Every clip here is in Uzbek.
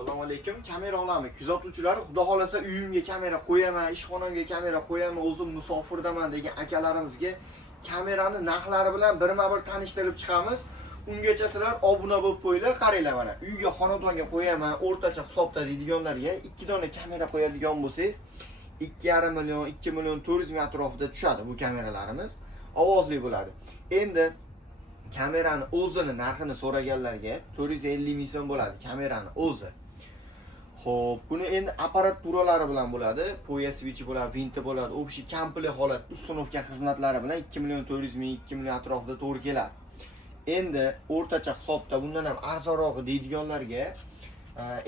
Assalomu alaykum. Kamera olamiz. Kuzatuvchilar, xudo xolasa uyimga kamera qo'yaman, ishxonamga kamera qo'yaman, o'zim musofirdaman degan akalarimizga kamerani narxlari bilan birma-bir tanishtirib chiqamiz. Ungacha sizlar obuna bo'lib qo'yinglar, qaranglar mana. Uyga, xonadonga qo'yaman, o'rtacha hisobda deydiganlarga 2 dona kamera qo'yadigan bo'lsangiz, 2,5 million, 2 million 400 ming atrofida tushadi bu kameralarimiz. Ovozli bo'ladi. Endi kamerani o'zini narxini so'raganlarga 450 ming so'm bo'ladi kamerani o'zi. Xo'p, buni endi apparatуралari bilan bo'ladi. Poya switch bo'ladi, vinti bo'ladi. Общий komplet holat ustunovka xizmatlari bilan 2 million 400 ming, 2 million atrofida to'g'ri keladi. Endi o'rtacha hisobda bundan ham arzonroq deydiganlarga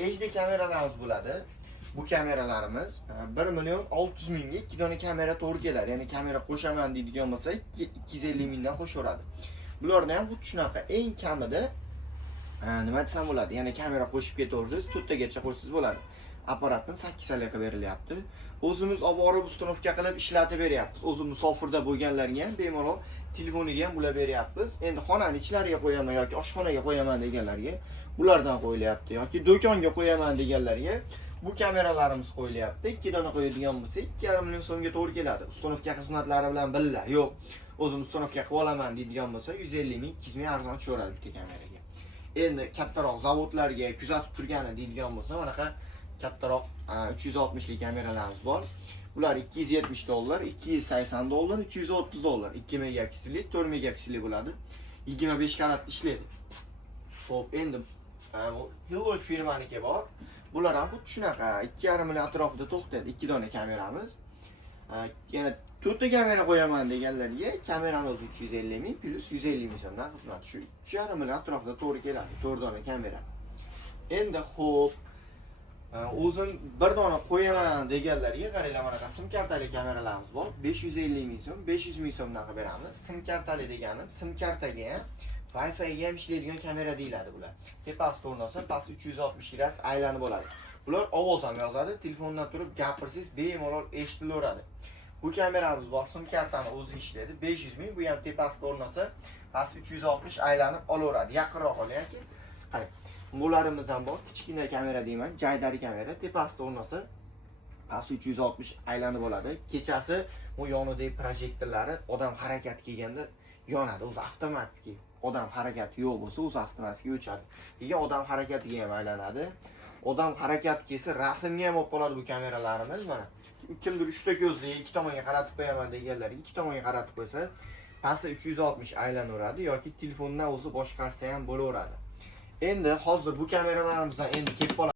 HD kameralarimiz bo'ladi. Bu kameralarimiz 1 million 600 mingga 2 dona kamera to'g'ri keladi. Ya'ni kamera qo'shaman deydigan bo'lsa 250 mingdan qo'shaveradi. Bularda ham xuddi shunaqa eng kamida nima desam bo'ladi? Ya'ni kamera qo'shib ketaversangiz, 4 tagacha qo'ysangiz bo'ladi. Apparatni 8 tali qilib berilyapti. O'zimiz olib borib ustunovka qilib ishlatib beryapmiz. O'zim musofirda bo'lganlarga ham bemalol telefoniga ham bulab beryapmiz. Endi xonani ichlariga qo'yaman yoki oshxonaga qo'yaman deganlarga bulardan qo'yilyapti yoki do'konga qo'yaman deganlarga bu kameralarimiz qo'yilyapti. 2 dona qo'yadigan bo'lsa 2,5 million so'mga to'g'ri keladi. Ustunovka xizmatlari bilan birga. Yo'q, o'zim ustunovka qilib olaman deydigan bo'lsa 150 ming, 200 ming arzon tushadi bitta kameraga. Endi kattaroq zavodlarga kuzatib turgani deydigan bo'lsa, mana kattaroq 360 lik kameralarimiz bor. Bular 270 dollar, 280 dollar, 330 dollar. 2 megapiksellik, 4 megapiksellik bo'ladi. 25 karat ishlaydi. Xo'p, endi Hilloy firmaniki bor. Bular ham xuddi shunaqa 2,5 million atrofida to'xtaydi 2 dona kameramiz. Yana 4 ta kamera qo'yaman deganlarga kamerani o'zi 350 ming plus 150 ming so'mdan xizmat. Shu 3,5 million atrofida to'g'ri keladi 4 dona kamera. Endi xo'p, o'zim bir dona qo'yaman deganlarga qaranglar, mana sim kartali kameralarimiz bor. 550 ming so'm, 500 ming so'mdan qilib beramiz. Sim kartali deganim, sim kartaga ham Wi-Fi ga ham ishlaydigan kamera deyiladi bular. Tepasi o'rnasa, past 360 gradus aylanib oladi. Bular ovoz ham yozadi, telefondan turib gapirsangiz bemalol eshitilaveradi. Bu kameramiz bor, sim kartani o'zi ishlaydi. 500 ming, bu ham tepasi o'rnasa, past 360 aylanib olaveradi. Yaqinroq olyapti. Qarang. Bularimiz ham bor, kichkina kamera deyman, jaydari kamera, tepasida o'rnasa past 360 aylanib oladi. Kechasi bu yonidagi projektorlari odam harakat qilganda yonadi, o'zi avtomatik. Odam harakati yo'q bo'lsa, o'zi avtomatik o'chadi. Keyin odam harakatiga ham aylanadi. Odam harakat qilsa, rasmga ham olib qoladi bu kameralarimiz mana. Kimdir 3 ta ko'zli, 2 tomonga qaratib qo'yaman deganlarga 2 tomonga qaratib qo'ysa, pasti 360 aylanaveradi yoki telefondan o'zi boshqarsa ham bo'laveradi. Endi hozir bu kameralarimizdan endi kelib qoladi.